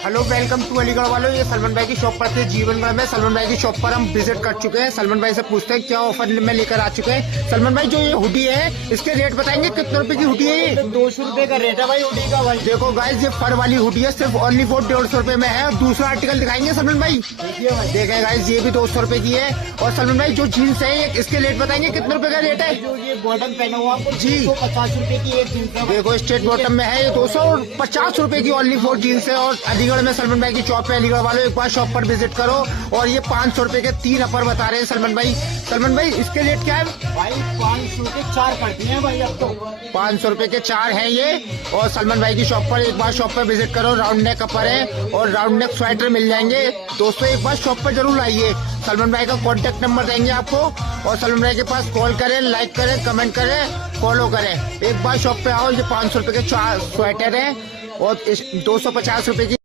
Hello welcome to Aligarh वालों। ये सलमान भाई की शॉप पर थे जीवनगढ़ में। सलमान भाई की शॉप पर हम विजिट कर चुके हैं। सलमान भाई से पूछते हैं क्या ऑफर में लेकर आ चुके हैं। सलमान भाई जो ये हुडी है इसके रेट बताएंगे, कितने रुपए की हुडी है ये? 200 रुपए का रेट है भाई हुडी का भाई। देखो गाइस, ये फर वाली हुडी है, सिर्फ ओनली फॉर 150 रुपए में है। दूसरा आर्टिकल दिखाएंगे सलमान भाई। देखिए भाई, देखें गाइस, ये भी 200 रुपए की है। और सलमान भाई जो जीन्स है इसके रेट बताएंगे, कितने रुपए का रेट है? जो ये बॉटम पहना हुआ आपको जी। 250 रुपए की एक जींस है। देखो स्ट्रेट बॉटम में है ये 250 रुपए की ओनली फॉर जीन्स है। और अलीगढ़ में सलमान भाई की शॉप है। अलीगढ़ वालों एक बार शॉप पर विजिट करो। और ये 500 रुपए के 3 अपर बता रहे हैं सलमान भाई। सलमान भाई इसके रेट क्या है? भाई 500 के 4 कर दिए हैं भाई अब तो। 500 रुपए के 4 हैं ये। और सलमान भाई की शॉप पर एक बार शॉप पर विजिट करो। राउंड नेक अपर है और राउंड नेक स्वेटर मिल जाएंगे। दोस्तों एक बार शॉप पर जरूर आइए। सलमान भाई का कॉन्टेक्ट नंबर देंगे आपको। और सलमान भाई के पास कॉल करें, लाइक करें, कमेंट करें, फॉलो करें। एक बार शॉप पे आओ। ये 500 रुपए के 4 स्वेटर है और 250 रुपए की